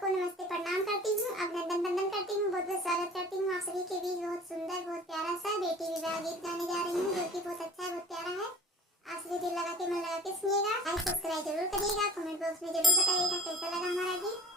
को नमस्ते प्रणाम करती हूँ, अभिनंदन वंदन करती हूँ, बहुत बहुत स्वागत करती हूँ आप सभी के बीच। बहुत सुंदर, बहुत प्यारा सा बेटी विवाह गीत गाने जा रही हूँ, जो कि बहुत अच्छा है, बहुत प्यारा है। आप सभी दिल लगा के मन लगा के सुनिएगा। लाइक सब्सक्राइब जरूर करिएगा, कमेंट बॉक्स में जरूर बताइएगा कैसा लगा हमारा गीत।